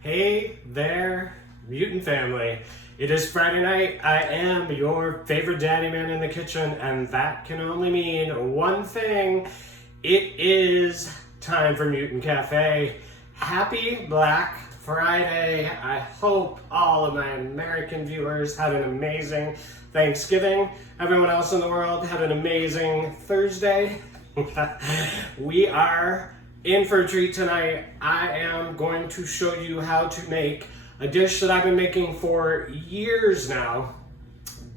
Hey there, Mutant family. It is Friday night. I am your favorite Daddyman in the kitchen, and that can only mean one thing. It is time for Mutant Cafe. Happy Black Friday. I hope all of my American viewers had an amazing Thanksgiving. Everyone else in the world had an amazing Thursday. We are in for a treat tonight. I am going to show you how to make a dish that I've been making for years now,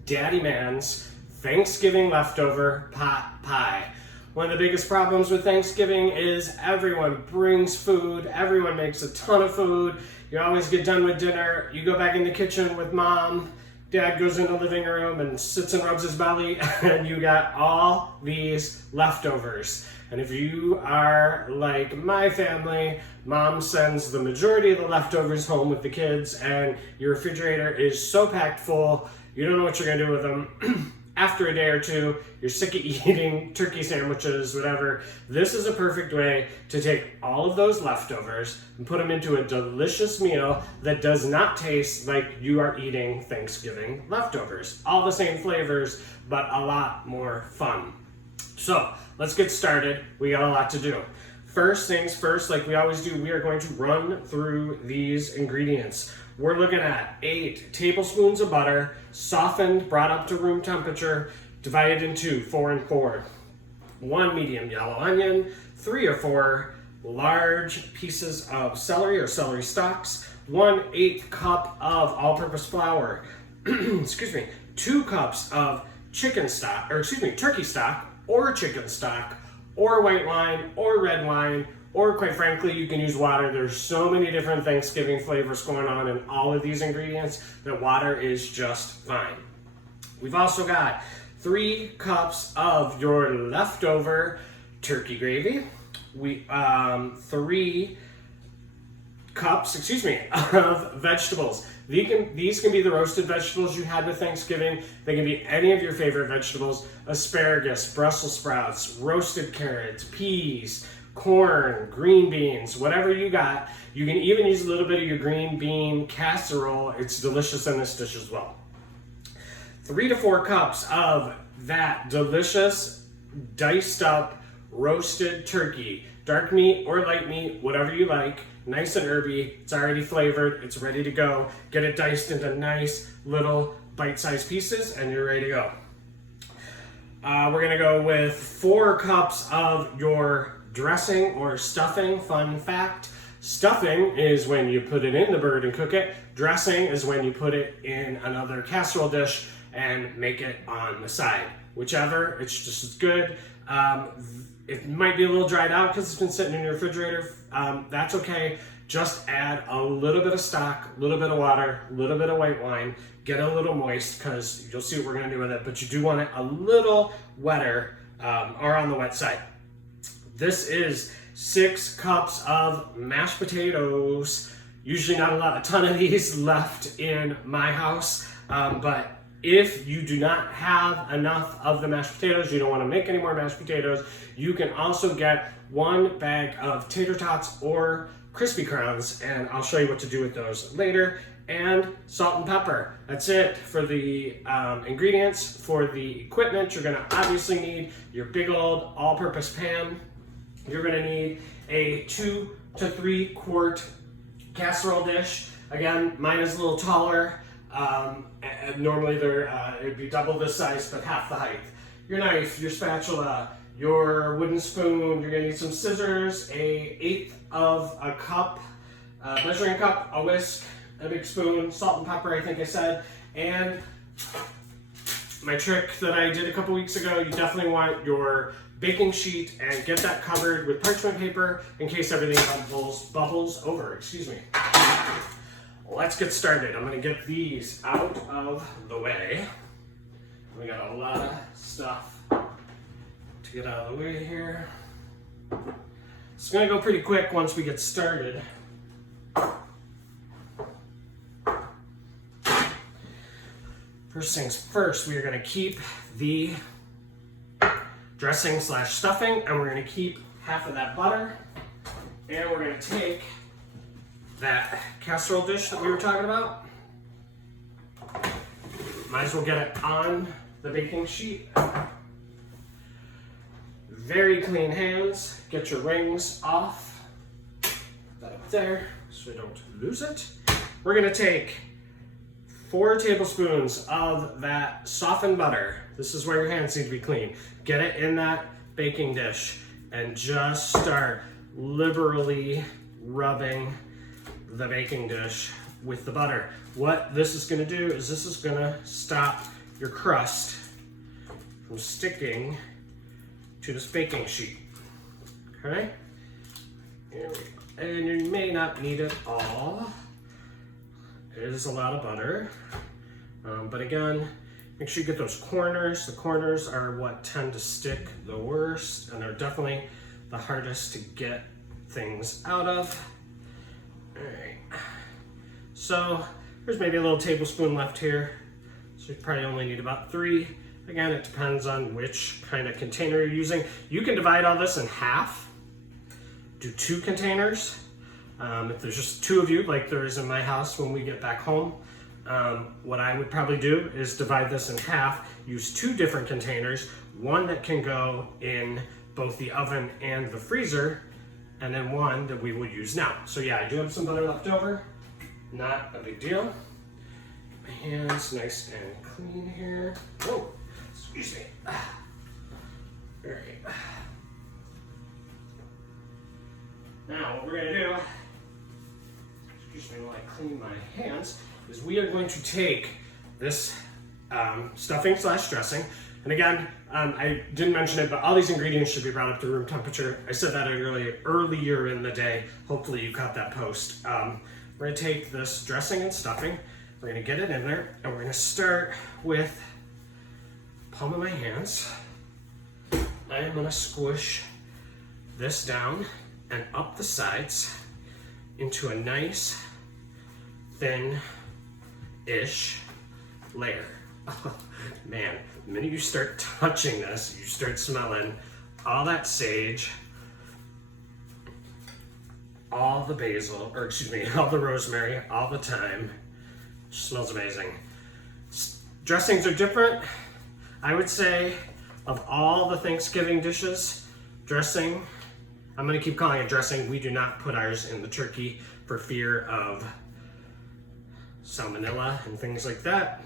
Daddyman's Thanksgiving leftover pot pie. One of the biggest problems with Thanksgiving is everyone brings food, everyone makes a ton of food, you always get done with dinner, you go back in the kitchen with mom, dad goes in the living room and sits and rubs his belly, and you got all these leftovers. And if you are like my family, mom sends the majority of the leftovers home with the kids, and your refrigerator is so packed full, you don't know what you're gonna do with them. After a day or two, you're sick of eating turkey sandwiches, whatever. This is a perfect way to take all of those leftovers and put them into a delicious meal that does not taste like you are eating Thanksgiving leftovers. All the same flavors, but a lot more fun. So let's get started. We got a lot to do. First things first, like we always do, we are going to run through these ingredients. We're looking at 8 tablespoons of butter, softened, brought up to room temperature, divided into 4 and 4. 1 medium yellow onion, 3 or 4 large pieces of celery or celery stalks, 1/8 cup of all-purpose flour, excuse me, 2 cups of turkey stock, or chicken stock, or white wine, or red wine, or quite frankly, you can use water. There's so many different Thanksgiving flavors going on in all of these ingredients that water is just fine. We've also got 3 cups of your leftover turkey gravy. 3 cups, of vegetables. These can be the roasted vegetables you had with Thanksgiving. They can be any of your favorite vegetables: asparagus, Brussels sprouts, roasted carrots, peas, corn, green beans, whatever you got. You can even use a little bit of your green bean casserole. It's delicious in this dish as well. 3 to 4 cups of that delicious diced up roasted turkey. Dark meat or light meat, whatever you like. Nice and herby. It's already flavored. It's ready to go. Get it diced into nice little bite-sized pieces and you're ready to go. We're gonna go with 4 cups of your dressing or stuffing. Fun fact, stuffing is when you put it in the bird and cook it. Dressing is when you put it in another casserole dish and make it on the side. Whichever, it's just as good. It might be a little dried out because it's been sitting in your refrigerator. That's okay. Just add a little bit of stock, a little bit of water, a little bit of white wine. Get it a little moist because you'll see what we're going to do with it. But you do want it a little wetter or on the wet side. This is 6 cups of mashed potatoes. Usually not a ton of these left in my house, but if you do not have enough of the mashed potatoes, you don't want to make any more mashed potatoes, you can also get 1 bag of tater tots or crispy crowns, and I'll show you what to do with those later, and salt and pepper. That's it for the ingredients. For the equipment, you're gonna obviously need your big old all-purpose pan. You're gonna need a 2 to 3 quart casserole dish. Again, mine is a little taller. And normally it'd be double this size, but half the height. Your knife, your spatula, your wooden spoon. You're gonna need some scissors, a 1/8 of a cup, measuring cup, a whisk, a big spoon, salt and pepper, I think I said, and my trick that I did a couple weeks ago, you definitely want your baking sheet and get that covered with parchment paper in case everything bubbles over, excuse me. Let's get started. I'm gonna get these out of the way. We got a lot of stuff to get out of the way here. It's gonna go pretty quick once we get started. First things first, we are gonna keep the dressing / stuffing, and we're gonna keep half of that butter, and we're gonna take that casserole dish that we were talking about. Might as well get it on the baking sheet. Very clean hands. Get your rings off. Put that up there so we don't lose it. We're gonna take 4 tablespoons of that softened butter. This is where your hands need to be clean. Get it in that baking dish and just start liberally rubbing the baking dish with the butter. What this is gonna do is this is gonna stop your crust from sticking to this baking sheet, okay? Here we go. And you may not need it all. It is a lot of butter, but again, make sure you get those corners. The corners are what tend to stick the worst, and they're definitely the hardest to get things out of. All right, so there's maybe a little tablespoon left here, so you probably only need about 3. Again, it depends on which kind of container you're using. You can divide all this in half, do 2 containers. If there's just 2 of you, like there is in my house when we get back home, what I would probably do is divide this in half, use 2 different containers, one that can go in both the oven and the freezer, and then one that we would use now. So yeah, I do have some butter left over, not a big deal. My hands nice and clean here. Oh, excuse me. All right. Now what we're gonna do, excuse me while I clean my hands, is we are going to take this stuffing / dressing. And again, I didn't mention it, but all these ingredients should be brought up to room temperature. I said that earlier in the day. Hopefully you caught that post. We're gonna take this dressing and stuffing, we're gonna get it in there, and we're gonna start with palm of my hands. I am gonna squish this down and up the sides into a nice, thin-ish layer. Man, the minute you start touching this, you start smelling all that sage, all the basil, or excuse me, all the rosemary, all the thyme. It smells amazing. Dressings are different. I would say of all the Thanksgiving dishes, dressing, I'm gonna keep calling it dressing. We do not put ours in the turkey for fear of salmonella and things like that.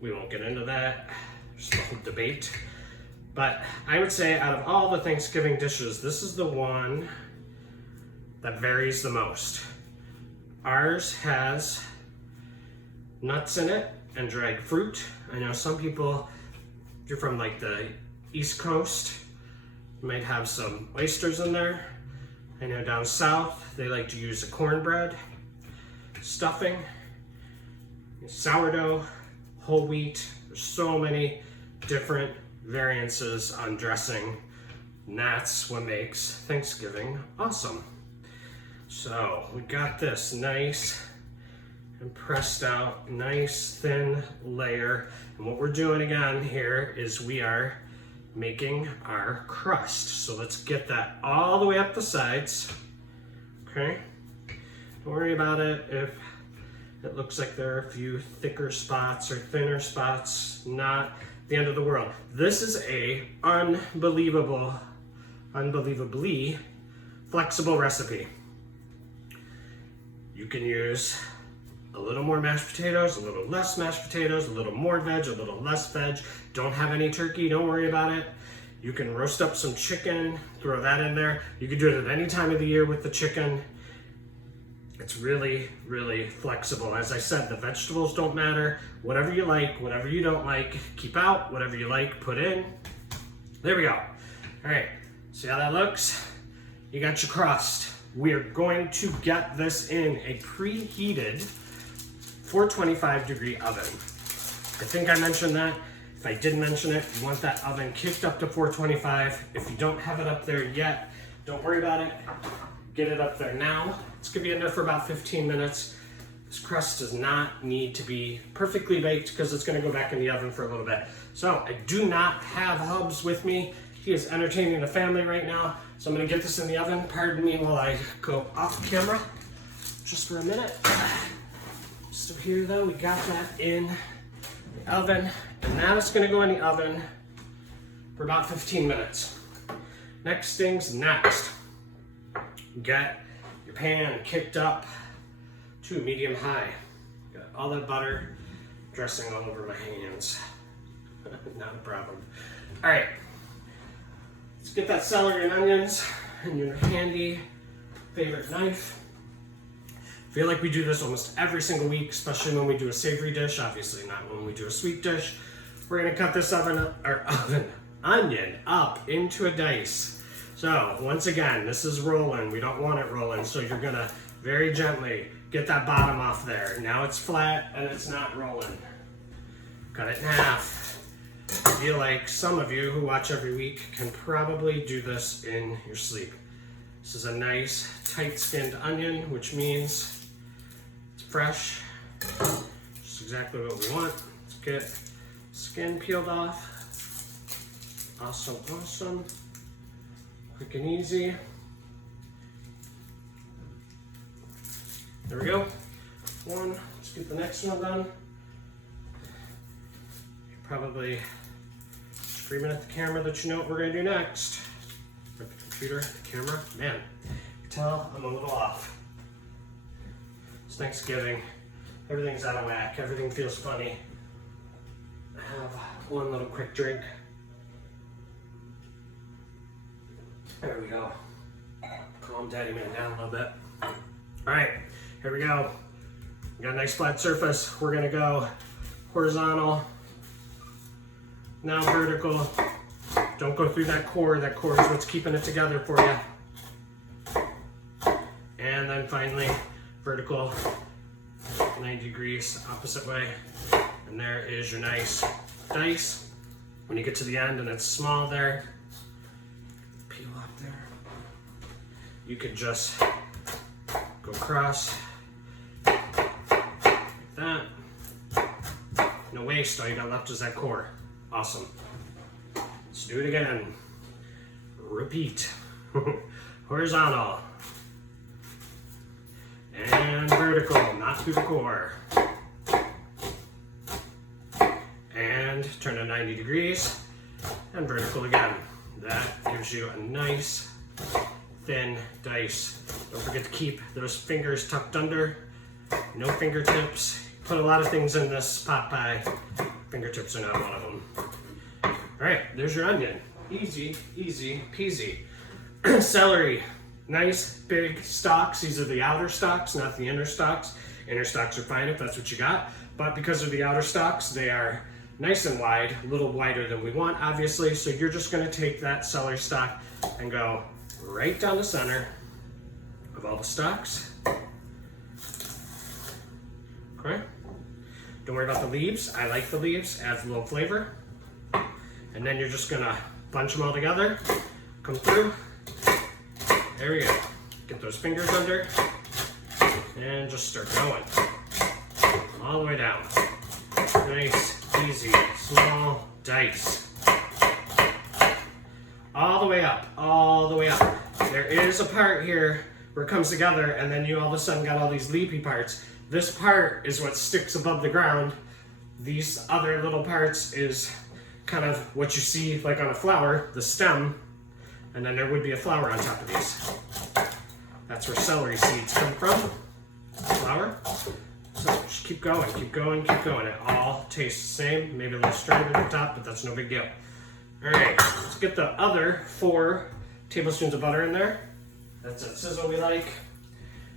We won't get into that. There's a whole debate. But I would say out of all the Thanksgiving dishes, this is the one that varies the most. Ours has nuts in it and dried fruit. I know some people If you're from like the East Coast, you might have some oysters in there. I know down south, they like to use the cornbread, stuffing, sourdough, whole wheat. There's so many different variances on dressing, and that's what makes Thanksgiving awesome. So we got this nice and pressed out, nice thin layer. And what we're doing again here is we are making our crust. So let's get that all the way up the sides, okay? Don't worry about it if it looks like there are a few thicker spots or thinner spots, not the end of the world. This is a unbelievably flexible recipe. You can use a little more mashed potatoes, a little less mashed potatoes, a little more veg, a little less veg. Don't have any turkey, don't worry about it. You can roast up some chicken, throw that in there. You can do it at any time of the year with the chicken. It's really, really flexible. As I said, the vegetables don't matter. Whatever you like, whatever you don't like, keep out. Whatever you like, put in. There we go. All right, see how that looks? You got your crust. We are going to get this in a preheated 425 degree oven. I think I mentioned that. If I didn't mention it, you want that oven kicked up to 425. If you don't have it up there yet, don't worry about it. Get it up there now. It's gonna be in there for about 15 minutes. This crust does not need to be perfectly baked because it's gonna go back in the oven for a little bit. So I do not have Hubs with me. He is entertaining the family right now. So I'm gonna get this in the oven. Pardon me while I go off camera just for a minute. So here though, we got that in the oven, and now it's gonna go in the oven for about 15 minutes. Next thing's next. Get your pan kicked up to medium high. Got all that butter, dressing all over my hands. Not a problem. All right, let's get that celery and onions and your handy favorite knife. I feel like we do this almost every single week, especially when we do a savory dish. Obviously not when we do a sweet dish. We're gonna cut this onion up into a dice. So once again, this is rolling. We don't want it rolling, so you're gonna very gently get that bottom off there. Now it's flat and it's not rolling. Cut it in half. I feel like some of you who watch every week can probably do this in your sleep. This is a nice tight-skinned onion, which means it's fresh. Just exactly what we want. Let's get skin peeled off. Awesome, awesome. Quick and easy. There we go. One. Let's get the next one done. You're probably screaming at the camera that you know what we're gonna do next. At the computer, the camera. Man, you can tell I'm a little off. It's Thanksgiving. Everything's out of whack. Everything feels funny. I have one little quick drink. There we go. Calm Daddyman down a little bit. All right, here we go. We got a nice flat surface. We're gonna go horizontal, now vertical. Don't go through that core. That core is what's keeping it together for you. And then finally, vertical, 90 degrees, opposite way. And there is your nice dice. When you get to the end and it's small there, peel up there. You could just go across like that. No waste, all you got left is that core. Awesome. Let's do it again. Repeat. Horizontal. And vertical, not through the core. And turn to 90 degrees. And vertical again. That gives you a nice thin dice. Don't forget to keep those fingers tucked under. No fingertips. Put a lot of things in this pot pie. Fingertips are not one of them. All right, there's your onion. Easy, easy peasy. Celery, nice big stalks. These are the outer stalks, not the inner stalks. Inner stalks are fine if that's what you got. But because of the outer stalks, they are nice and wide, a little wider than we want, obviously. So you're just gonna take that celery stalk and go right down the center of all the stalks. Okay. Don't worry about the leaves. I like the leaves, adds a little flavor. And then you're just gonna bunch them all together, come through. There we go. Get those fingers under and just start going. All the way down. Nice, easy, small dice. All the way up, all the way up. There is a part here where it comes together and then you all of a sudden got all these leafy parts. This part is what sticks above the ground. These other little parts is kind of what you see like on a flower, the stem, and then there would be a flower on top of these. That's where celery seeds come from, flower. So just keep going, keep going, keep going. It all tastes the same, maybe a little strained at the top, but that's no big deal. All right, let's get the other 4 tablespoons of butter in there. That's that sizzle we like.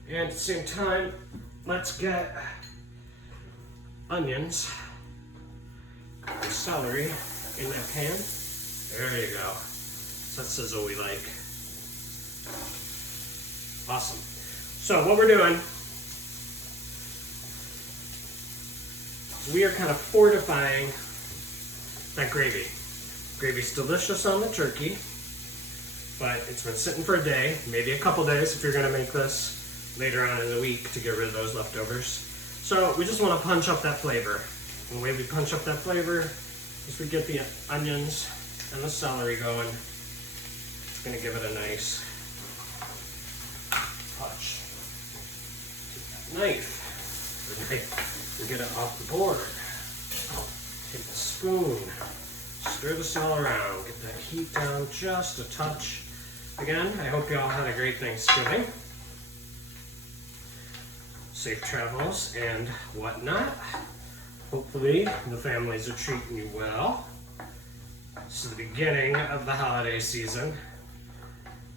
And at the same time, let's get onions, celery in that pan. There you go. That's that sizzle we like. Awesome. So what we're doing is we are kind of fortifying that gravy. Gravy's delicious on the turkey, but it's been sitting for a day, maybe a couple days if you're gonna make this later on in the week to get rid of those leftovers. So we just want to punch up that flavor. And the way we punch up that flavor is we get the onions and the celery going. It's going to give it a nice touch. Take that knife and get it off the board. Take the spoon, stir this all around, get that heat down just a touch. Again, I hope you all had a great Thanksgiving. Safe travels and whatnot. Hopefully the families are treating you well. This is the beginning of the holiday season.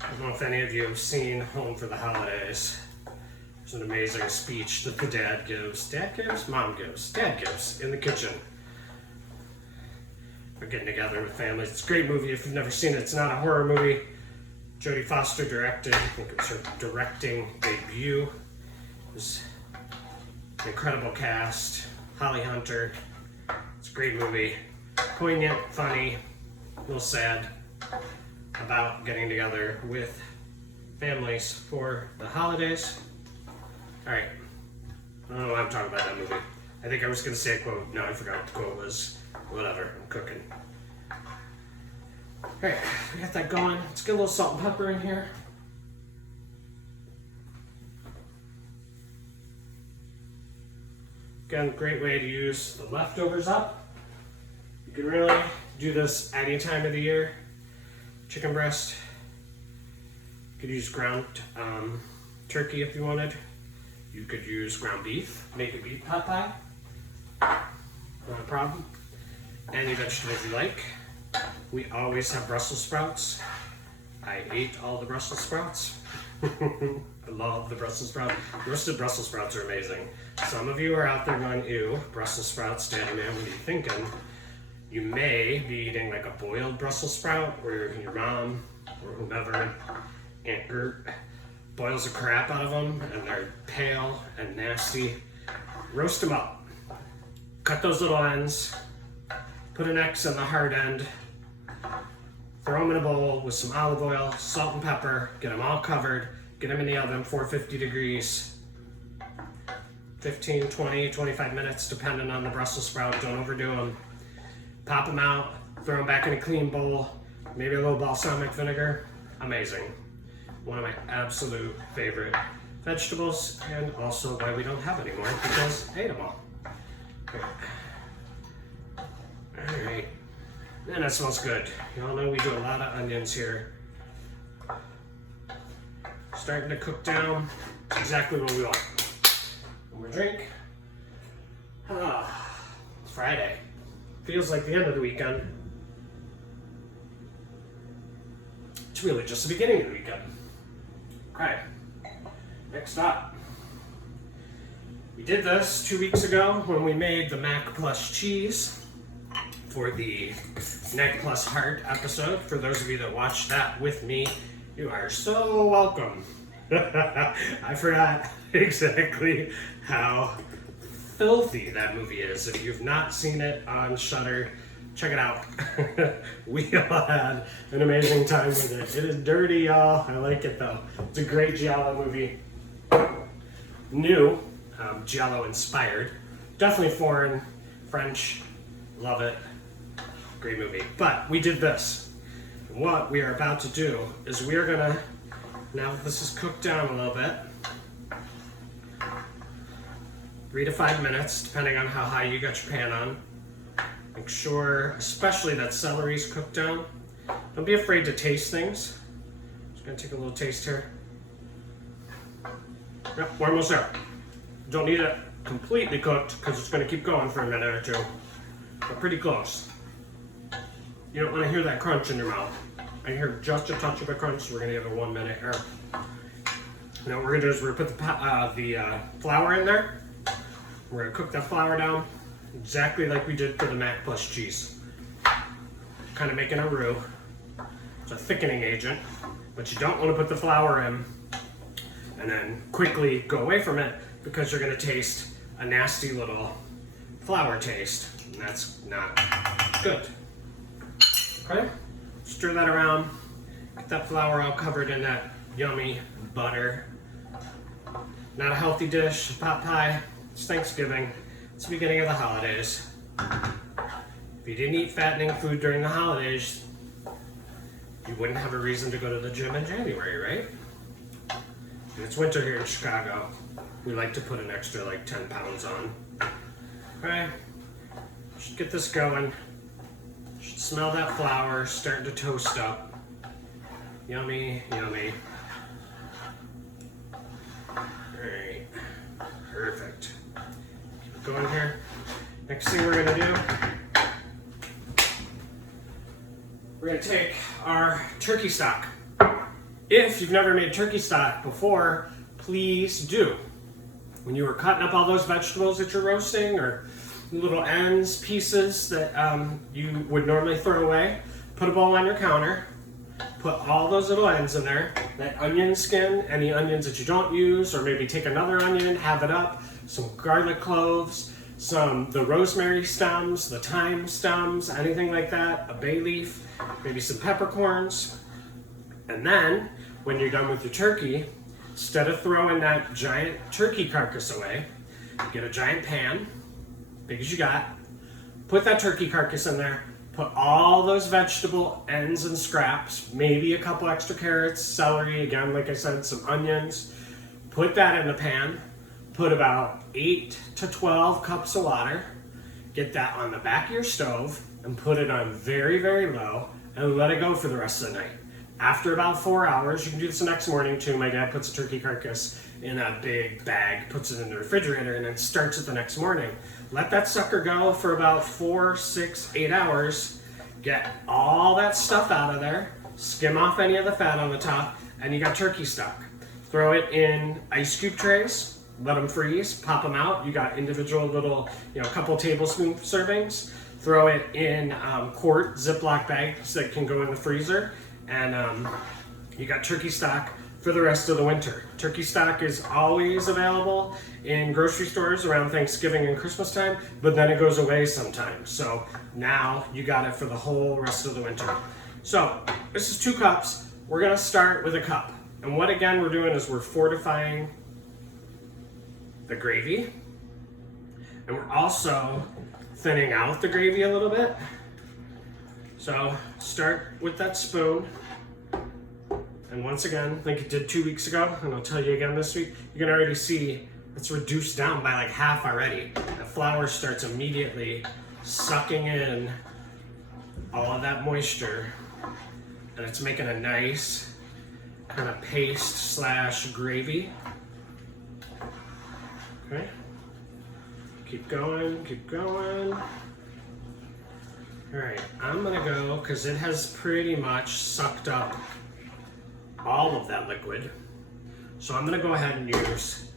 I don't know if any of you have seen Home for the Holidays. There's an amazing speech that the dad gives. Dad gives? Mom gives. Dad gives in the kitchen. We're getting together with families. It's a great movie if you've never seen it. It's not a horror movie. Jodie Foster directed. I think it was her directing debut. It was an incredible cast. Holly Hunter. It's a great movie. Poignant, funny, a little sad about getting together with families for the holidays. Alright. I don't know why I'm talking about that movie. I think I was going to say a quote. No, I forgot what the quote was. Whatever. I'm cooking. Alright. We got that going. Let's get a little salt and pepper in here. Again, great way to use the leftovers up. You can really do this at any time of the year. Chicken breast. You could use ground turkey if you wanted. You could use ground beef. Make it beef pot pie. Not a problem. Any vegetables you like. We always have Brussels sprouts. I ate all the Brussels sprouts. I love the Brussels sprouts. Roasted Brussels sprouts are amazing. Some of you are out there going, ew, Brussels sprouts, Daddyman, what are you thinking? You may be eating like a boiled Brussels sprout where your mom or whomever, Aunt Gert, boils the crap out of them and they're pale and nasty. Roast them up. Cut those little ends. Put an X on the hard end. Throw them in a bowl with some olive oil, salt and pepper. Get them all covered. Get them in the oven, 450 degrees. 15, 20, 25 minutes, depending on the Brussels sprout. Don't overdo them. Pop them out, throw them back in a clean bowl. Maybe a little balsamic vinegar. Amazing. One of my absolute favorite vegetables, and also why we don't have any more because I ate them all. Okay. All right. And that smells good. You all know we do a lot of onions here. Starting to cook down. It's exactly what we want. One more drink. It's Friday. Feels like the end of the weekend. It's really just the beginning of the weekend. Okay. Next up. We did this 2 weeks ago when we made the mac plus cheese. for the Neck Plus Heart episode. For those of you that watched that with me, you are so welcome. I forgot exactly how filthy that movie is. If you've not seen it on Shudder, check it out. We all had an amazing time with it. It is dirty, y'all. I like it though. It's a great giallo movie. New, giallo inspired. Definitely foreign, French. Love it. Great movie. But we did this. What we are about to do is we are gonna, now that this is cooked down a little bit, 3 to 5 minutes, depending on how high you got your pan on. Make sure, especially that celery's cooked down. Don't be afraid to taste things. Just gonna take a little taste here. Yep, we're almost there. Don't need it completely cooked because it's gonna keep going for a minute or two, but pretty close. You don't wanna hear that crunch in your mouth. I hear just a touch of a crunch, so we're gonna give it 1 minute here. Now what we're gonna do is we're gonna put the flour in there. We're gonna cook that flour down exactly like we did for the mac plus cheese. Kind of making a roux. It's a thickening agent, but you don't want to put the flour in and then quickly go away from it because you're gonna taste a nasty little flour taste, and that's not good. Okay, stir that around. Get that flour all covered in that yummy butter. Not a healthy dish, pot pie. It's Thanksgiving. It's the beginning of the holidays. If you didn't eat fattening food during the holidays, you wouldn't have a reason to go to the gym in January, right? And it's winter here in Chicago. We like to put an extra like 10 pounds on. Okay, should get this going. Should smell that flour starting to toast up. Yummy, yummy. Alright, perfect. Keep going here. Next thing we're gonna do, we're gonna take our turkey stock. If you've never made turkey stock before, please do. When you were cutting up all those vegetables that you're roasting, or little ends, pieces that you would normally throw away, put a bowl on your counter, put all those little ends in there, that onion skin, any onions that you don't use, or maybe take another onion, have it up, some garlic cloves, the rosemary stems, the thyme stems, anything like that, a bay leaf, maybe some peppercorns. And then, when you're done with your turkey, instead of throwing that giant turkey carcass away, get a giant pan, big as you got, put that turkey carcass in there, put all those vegetable ends and scraps, maybe a couple extra carrots, celery, again, like I said, some onions, put that in the pan, put about 8 to 12 cups of water, get that on the back of your stove, and put it on very, very low, and let it go for the rest of the night. After about 4 hours, you can do this the next morning too. My dad puts a turkey carcass in a big bag, puts it in the refrigerator, and then starts it the next morning. Let that sucker go for about 4, 6, 8 hours. Get all that stuff out of there, skim off any of the fat on the top, and you got turkey stock. Throw it in ice cube trays, let them freeze, pop them out. You got individual little, couple tablespoon servings. Throw it in quart Ziploc bags that can go in the freezer. And you got turkey stock for the rest of the winter. Turkey stock is always available in grocery stores around Thanksgiving and Christmas time, but then it goes away sometimes. So now you got it for the whole rest of the winter. So this is 2 cups. We're gonna start with a cup. And what again we're doing is we're fortifying the gravy. And we're also thinning out the gravy a little bit. So start with that spoon. And once again, like it did 2 weeks ago, and I'll tell you again this week, you can already see it's reduced down by like half already. The flour starts immediately sucking in all of that moisture, and it's making a nice kind of paste / gravy. Okay, keep going, keep going. All right, I'm gonna go, because it has pretty much sucked up all of that liquid. So I'm gonna go ahead and use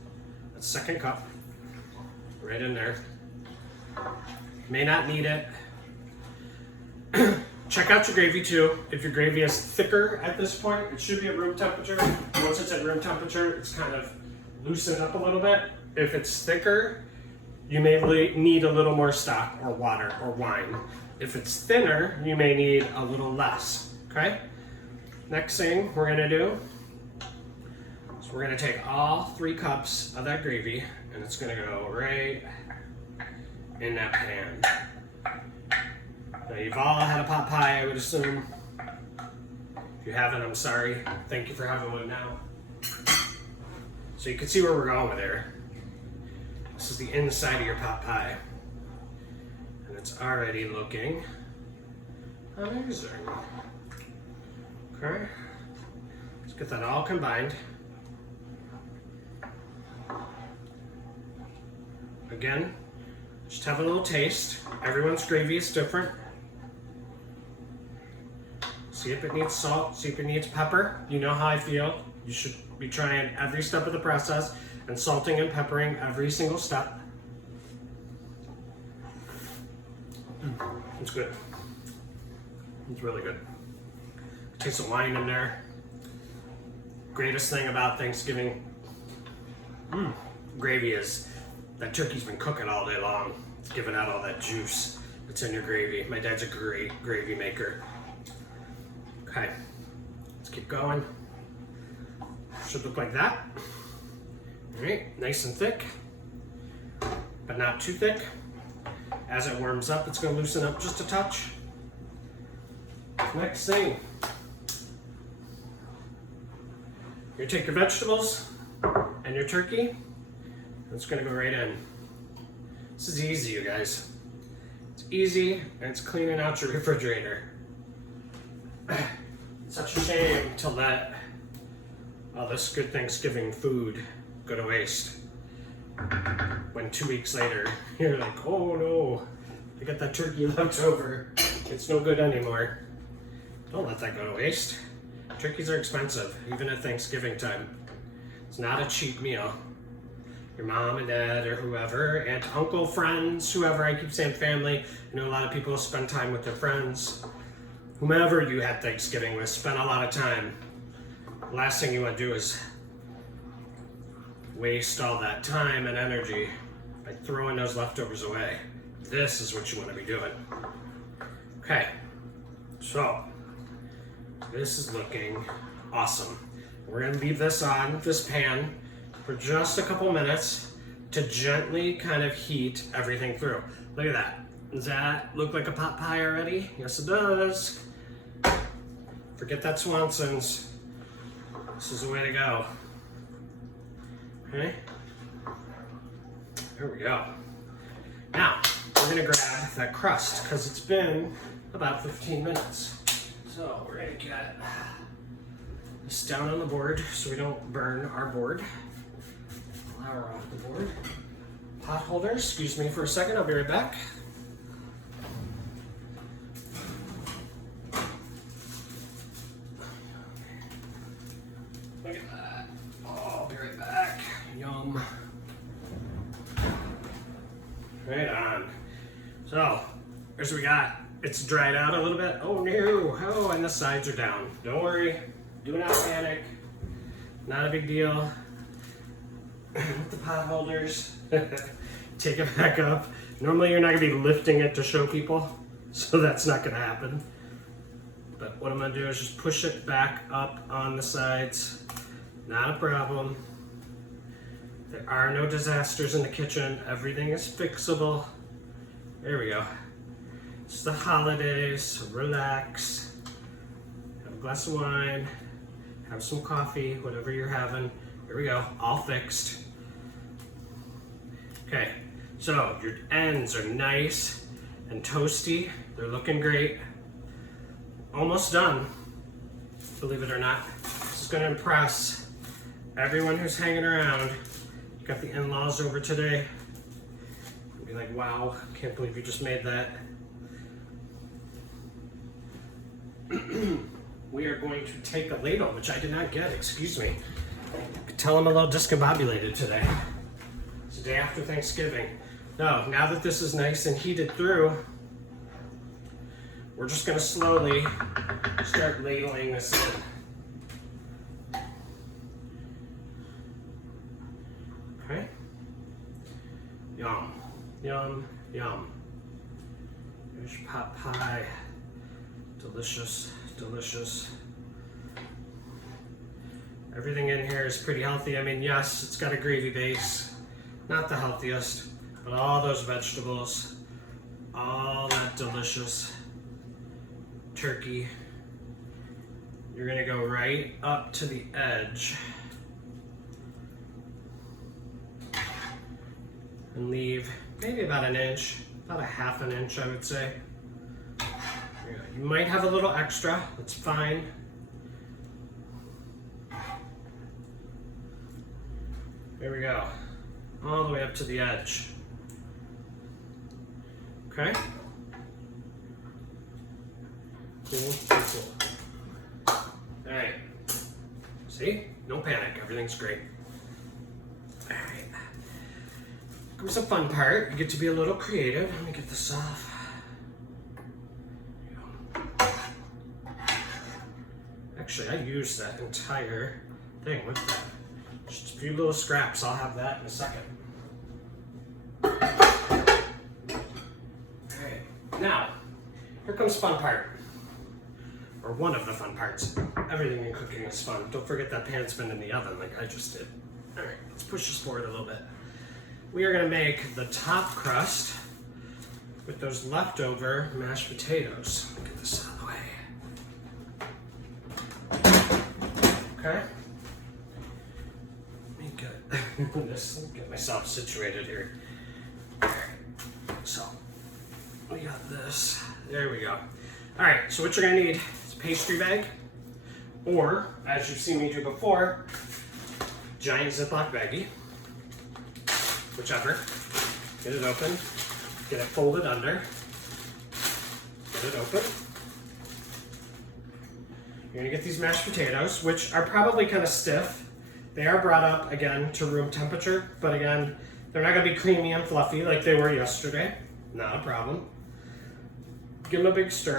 a 2nd cup right in there. May not need it. Check out your gravy too. If your gravy is thicker at this point, it should be at room temperature. Once it's at room temperature, it's kind of loosened up a little bit. If it's thicker, you may need a little more stock or water or wine. If it's thinner, you may need a little less, okay? Next thing we're gonna do is we're gonna take all 3 cups of that gravy and it's gonna go right in that pan. Now you've all had a pot pie, I would assume. If you haven't, I'm sorry. Thank you for having one now. So you can see where we're going with here. This is the inside of your pot pie. And it's already looking amazing. Okay. Let's get that all combined. Again, just have a little taste. Everyone's gravy is different. See if it needs salt, see if it needs pepper. You know how I feel. You should be trying every step of the process and salting and peppering every single step. It's good. It's really good. Taste of wine in there. Greatest thing about Thanksgiving gravy is that turkey's been cooking all day long. It's giving out all that juice that's in your gravy. My dad's a great gravy maker. Okay, let's keep going. Should look like that. All right, nice and thick, but not too thick. As it warms up, it's gonna loosen up just a touch. Next thing, you take your vegetables and your turkey. It's gonna go right in. This is easy, you guys. It's easy, and it's cleaning out your refrigerator. It's such a shame to let all this good Thanksgiving food go to waste. When 2 weeks later, you're like, oh no, I got that turkey left over. It's no good anymore. Don't let that go to waste. Turkeys are expensive, even at Thanksgiving time. It's not a cheap meal. Your mom and dad or whoever, aunt, uncle, friends, whoever, I keep saying family. I know a lot of people spend time with their friends. Whomever you had Thanksgiving with, spend a lot of time. The last thing you want to do is waste all that time and energy by throwing those leftovers away. This is what you want to be doing. Okay, so this is looking awesome. We're gonna leave this on this pan for just a couple minutes to gently kind of heat everything through. Look at that. Does that look like a pot pie already? Yes, it does. Forget that Swanson's. This is the way to go. Okay. There we go. Now, we're gonna grab that crust because it's been about 15 minutes. So we're gonna get this down on the board so we don't burn our board. Flour off the board. Pot holder, excuse me for a second, I'll be right back. Look at that. Oh, I'll be right back. Yum. Right on. So, here's what we got. It's dried out a little bit. Oh no, oh, and the sides are down. Don't worry, do not panic. Not a big deal. With the pot holders, take it back up. Normally you're not gonna be lifting it to show people, so that's not gonna happen. But what I'm gonna do is just push it back up on the sides. Not a problem. There are no disasters in the kitchen. Everything is fixable. There we go. It's the holidays, so relax. Have a glass of wine, have some coffee, whatever you're having. Here we go, all fixed. Okay, so your ends are nice and toasty. They're looking great. Almost done, believe it or not. This is gonna impress everyone who's hanging around. You got the in-laws over today. You'll be like, wow, can't believe you just made that. We are going to take a ladle, which I did not get, excuse me. I could tell I'm a little discombobulated today. It's the day after Thanksgiving. No, now that this is nice and heated through, we're just gonna slowly start ladling this in. Okay? Yum, yum, yum. There's your pot pie. Delicious, delicious. Everything in here is pretty healthy. I mean, yes, it's got a gravy base. Not the healthiest, but all those vegetables, all that delicious turkey. You're gonna go right up to the edge and leave maybe about an inch, about a half an inch, I would say. You might have a little extra, that's fine. There we go, all the way up to the edge. Okay? Cool, cool, cool. All right, see? No panic, everything's great. All right, comes the fun part. You get to be a little creative. Let me get this off. Actually, I used that entire thing with that. Just a few little scraps. I'll have that in a second. Alright, now, here comes the fun part. Or one of the fun parts. Everything in cooking is fun. Don't forget that pan's been in the oven like I just did. Alright, let's push this forward a little bit. We are going to make the top crust with those leftover mashed potatoes. Get this out of the way. Okay? Let me get myself situated here. All right, so we got this. There we go. All right, so what you're gonna need is a pastry bag, or as you've seen me do before, giant Ziploc baggie, whichever. Get it open, get it folded under, get it open. You're gonna get these mashed potatoes, which are probably kind of stiff. They are brought up, again, to room temperature, but again, they're not gonna be creamy and fluffy like they were yesterday. Not a problem. Give them a big stir.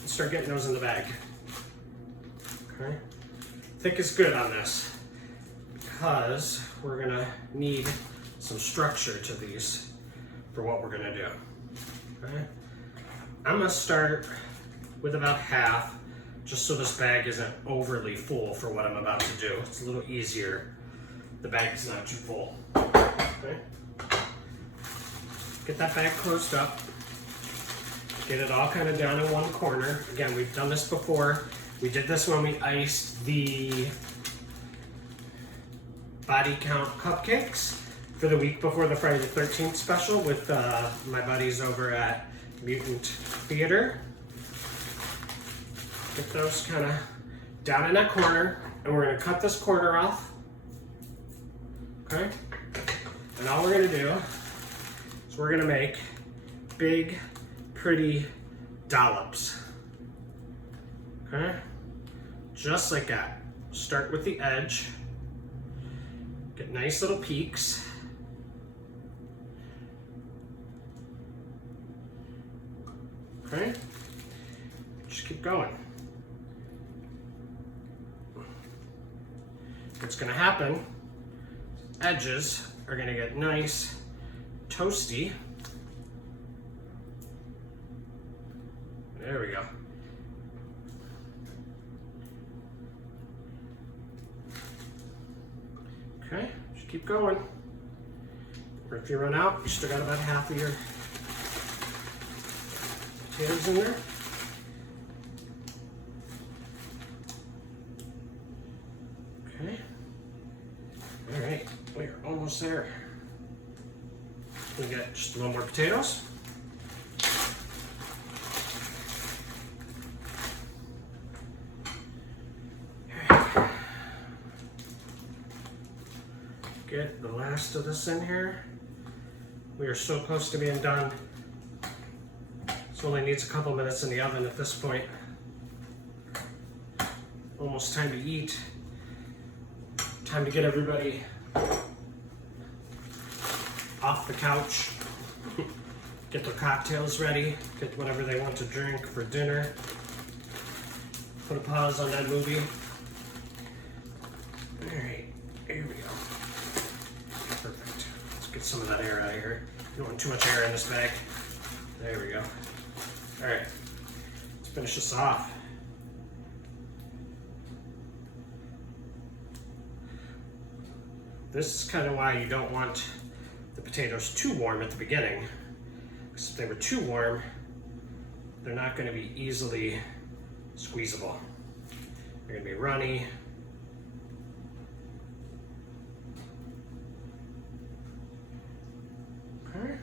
And start getting those in the bag. Okay? Thick is good on this, because we're gonna need some structure to these for what we're gonna do. Okay? I'm gonna start with about half, just so this bag isn't overly full for what I'm about to do. It's a little easier. The bag is not too full. Okay. Get that bag closed up. Get it all kind of down in one corner. Again, we've done this before. We did this when we iced the body count cupcakes for the week before the Friday the 13th special with my buddies over at Mutant Theater. Get those kind of down in that corner, and we're gonna cut this corner off, okay? And all we're gonna do is we're gonna make big, pretty dollops, okay? Just like that. Start with the edge, get nice little peaks. Okay? Just keep going. What's gonna happen, edges are gonna get nice, toasty. There we go. Okay, just keep going. Or if you run out, you still got about half of your potatoes in there. Okay. All right, we're almost there. We got just a little more potatoes. Get the last of this in here. We are so close to being done. This only needs a couple minutes in the oven at this point. Almost time to eat. Time to get everybody off the couch get their cocktails ready, get whatever they want to drink for dinner. Put a pause on that movie. All right, here we go. Perfect. Let's get some of that air out of here. You don't want too much air in this bag. There we go. All right, let's finish this off. This is kind of why you don't want the potatoes too warm at the beginning, because if they were too warm, they're not going to be easily squeezable. They're going to be runny. Okay.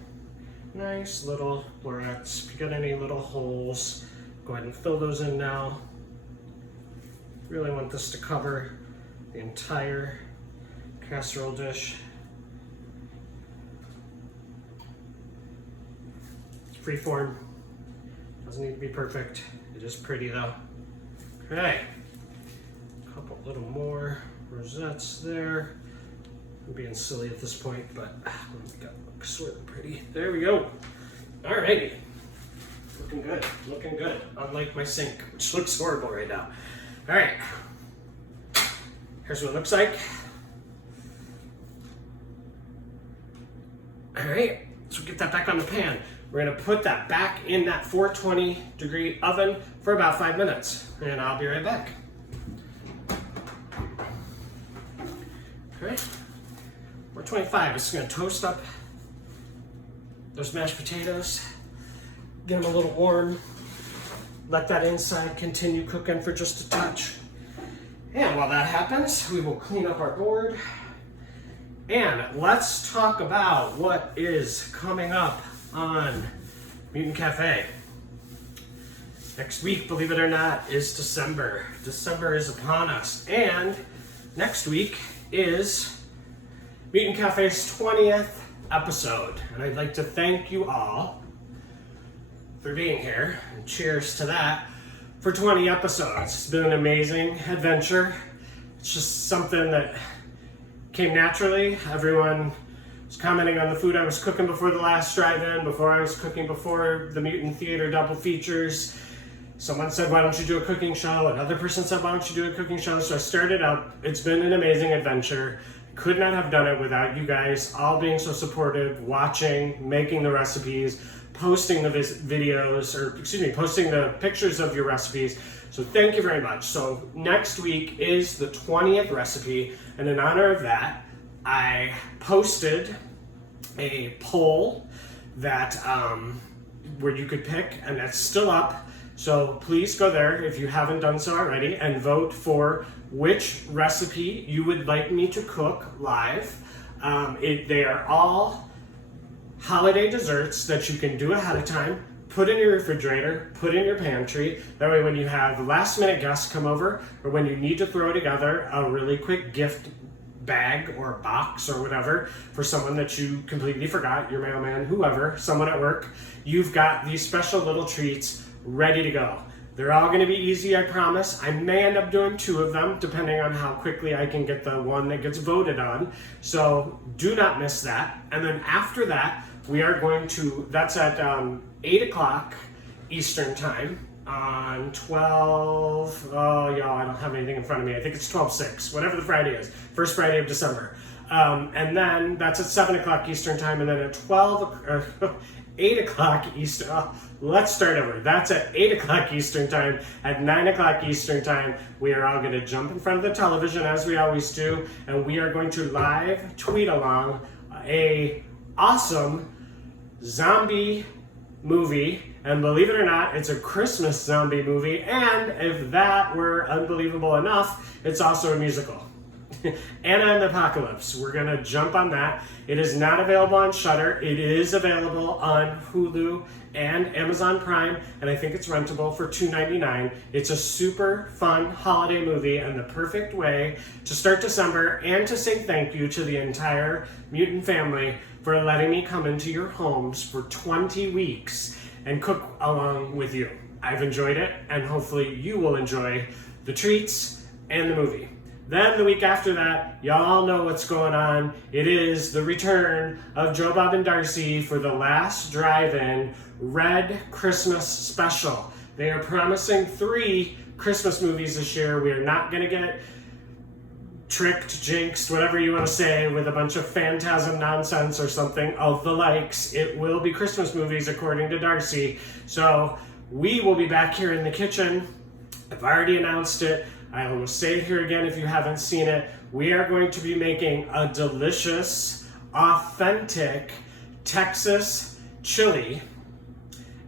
Nice little florets. If you got any little holes, go ahead and fill those in now. Really want this to cover the entire casserole dish. Freeform. Doesn't need to be perfect. It is pretty though. Okay. A couple little more rosettes there. I'm being silly at this point, but we got look sort of pretty. There we go. Alrighty. Looking good. Looking good. Unlike my sink, which looks horrible right now. Alright. Here's what it looks like. All right, so get that back on the pan. We're gonna put that back in that 420 degree oven for about 5 minutes, and I'll be right back. Okay, 425, it's gonna toast up those mashed potatoes, get them a little warm, let that inside continue cooking for just a touch. And while that happens, we will clean up our board. And let's talk about what is coming up on Mutant Cafe. Next week, believe it or not, is December. December is upon us. And next week is Mutant Cafe's 20th episode. And I'd like to thank you all for being here. And cheers to that for 20 episodes. It's been an amazing adventure. It's just something that came naturally. Everyone was commenting on the food I was cooking before the last drive-in, before I was cooking before the Mutant Theater double features. Someone said, why don't you do a cooking show? Another person said, why don't you do a cooking show? So I started out. It's been an amazing adventure. Could not have done it without you guys all being so supportive, watching, making the recipes, posting the videos, or excuse me, posting the pictures of your recipes. So thank you very much. So next week is the 20th recipe, and in honor of that, I posted a poll that where you could pick, and that's still up. So please go there if you haven't done so already and vote for which recipe you would like me to cook live. They are all holiday desserts that you can do ahead of time, put in your refrigerator, put in your pantry. That way when you have last minute guests come over, or when you need to throw together a really quick gift bag or box or whatever for someone that you completely forgot, your mailman, whoever, someone at work, you've got these special little treats ready to go. They're all gonna be easy, I promise. I may end up doing 2 of them, depending on how quickly I can get the one that gets voted on. So do not miss that. And then after that, we are going to, that's at 8 o'clock Eastern time on 12, oh y'all, I don't have anything in front of me. I think it's 12/6, whatever the Friday is, first Friday of December. And then that's at 7 o'clock Eastern time, and then at 8 o'clock Eastern, let's start over. That's at 8 o'clock Eastern time. At 9 o'clock Eastern time, we are all gonna jump in front of the television as we always do, and we are going to live tweet along a awesome zombie movie. And believe it or not, it's a Christmas zombie movie, and if that were unbelievable enough, it's also a musical. Anna and the Apocalypse. We're gonna jump on that. It is not available on Shudder. It is available on Hulu and Amazon Prime, and I think it's rentable for $2.99. It's a super fun holiday movie and the perfect way to start December and to say thank you to the entire Mutant family for letting me come into your homes for 20 weeks and cook along with you. I've enjoyed it, and hopefully you will enjoy the treats and the movie. Then the week after that, y'all know what's going on. It is the return of Joe Bob and Darcy for the last drive-in Red Christmas special. They are promising 3 Christmas movies this year. We are not going to get tricked, jinxed, whatever you want to say, with a bunch of phantasm nonsense or something of the likes. It will be Christmas movies according to Darcy. So we will be back here in the kitchen. I've already announced it. I will say it here again if you haven't seen it. We are going to be making a delicious, authentic Texas chili.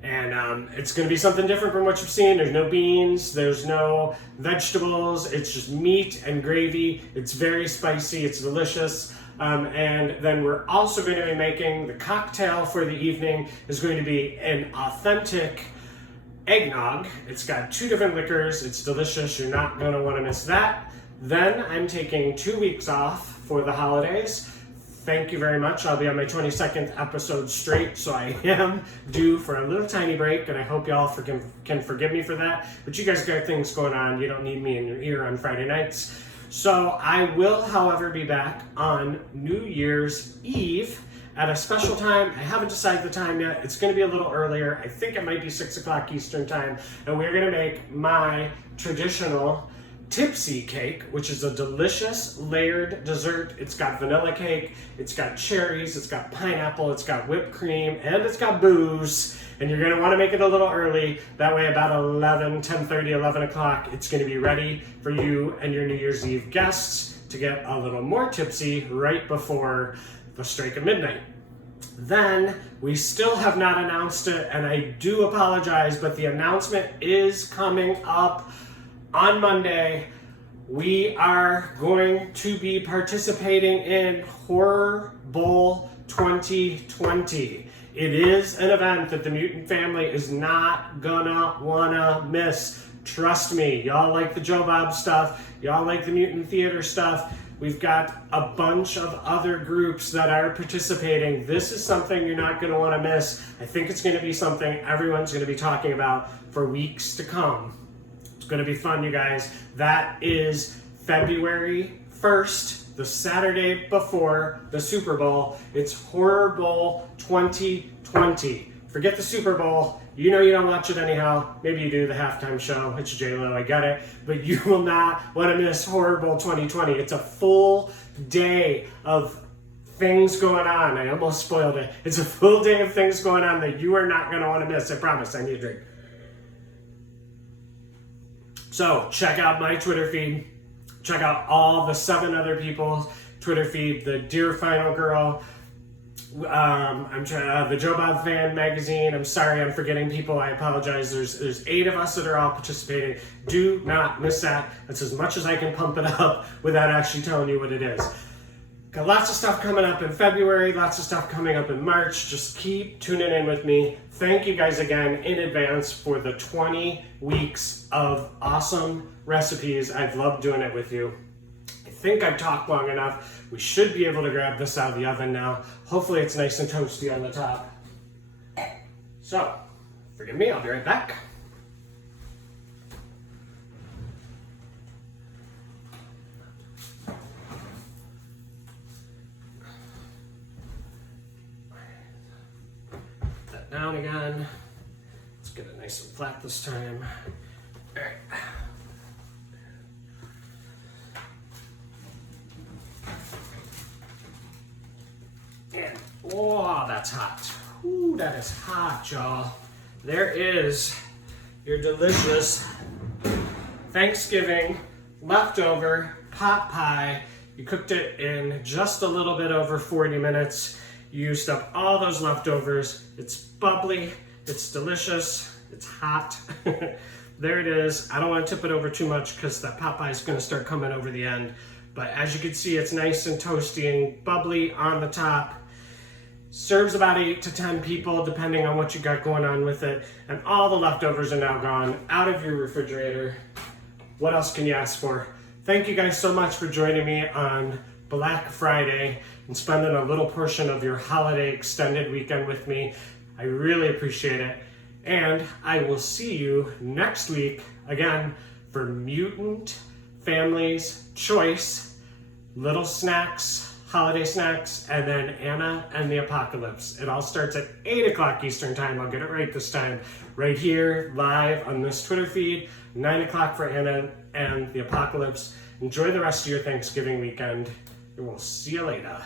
And it's going to be something different from what you've seen. There's no beans, there's no vegetables, it's just meat and gravy. It's very spicy, it's delicious. And then we're also going to be making the cocktail for the evening is going to be an authentic eggnog. It's got 2 different liquors, it's delicious, you're not going to want to miss that. Then I'm taking 2 weeks off for the holidays. Thank you very much. I'll be on my 22nd episode straight, so I am due for a little tiny break, and I hope y'all can forgive me for that. But you guys got things going on. You don't need me in your ear on Friday nights. So I will, however, be back on New Year's Eve at a special time. I haven't decided the time yet. It's going to be a little earlier. I think it might be 6 o'clock Eastern time, and we're going to make my traditional Tipsy cake, which is a delicious layered dessert. It's got vanilla cake, it's got cherries, it's got pineapple, it's got whipped cream, and it's got booze. And you're gonna wanna make it a little early. That way about 10:30, 11 o'clock, it's gonna be ready for you and your New Year's Eve guests to get a little more tipsy right before the strike of midnight. Then, we still have not announced it, and I do apologize, but the announcement is coming up on Monday. We are going to be participating in Horror Bowl 2020. It is an event that the Mutant family is not gonna wanna miss. Trust me, y'all like the Joe Bob stuff, y'all like the Mutant Theater stuff. We've got a bunch of other groups that are participating. This is something you're not gonna wanna miss. I think it's gonna be something everyone's gonna be talking about for weeks to come. Going to be fun, you guys. That is February 1st, the Saturday before the Super Bowl. It's Horror Bowl 2020. Forget the Super Bowl. You know you don't watch it anyhow. Maybe you do, the halftime show. It's J-Lo, I get it. But you will not want to miss Horror Bowl 2020. It's a full day of things going on. I almost spoiled it. It's a full day of things going on that you are not going to want to miss. I promise. I need a drink. So check out my Twitter feed. Check out all the 7 other people's Twitter feed. The Dear Final Girl. The Joe Bob Fan Magazine. I'm sorry, I'm forgetting people. I apologize. There's 8 of us that are all participating. Do not miss that. That's as much as I can pump it up without actually telling you what it is. Got lots of stuff coming up in February, lots of stuff coming up in March. Just keep tuning in with me. Thank you guys again in advance for the 20 weeks of awesome recipes. I've loved doing it with you. I think I've talked long enough. We should be able to grab this out of the oven now. Hopefully it's nice and toasty on the top. So, forgive me, I'll be right back. Down again. Let's get it nice and flat this time. All right. And, oh, that's hot. Ooh, that is hot, y'all. There is your delicious Thanksgiving leftover pot pie. You cooked it in just a little bit over 40 minutes. You used up all those leftovers. It's bubbly, it's delicious, it's hot. There it is. I don't want to tip it over too much because that pot pie is going to start coming over the end. But as you can see, it's nice and toasty and bubbly on the top. Serves about 8 to 10 people, depending on what you got going on with it. And all the leftovers are now gone out of your refrigerator. What else can you ask for? Thank you guys so much for joining me on Black Friday and spending a little portion of your holiday extended weekend with me. I really appreciate it. And I will see you next week again for Mutant family's choice, little snacks, holiday snacks, and then Anna and the Apocalypse. It all starts at 8 o'clock Eastern time. I'll get it right this time. Right here, live on this Twitter feed, 9 o'clock for Anna and the Apocalypse. Enjoy the rest of your Thanksgiving weekend, and we'll see you later.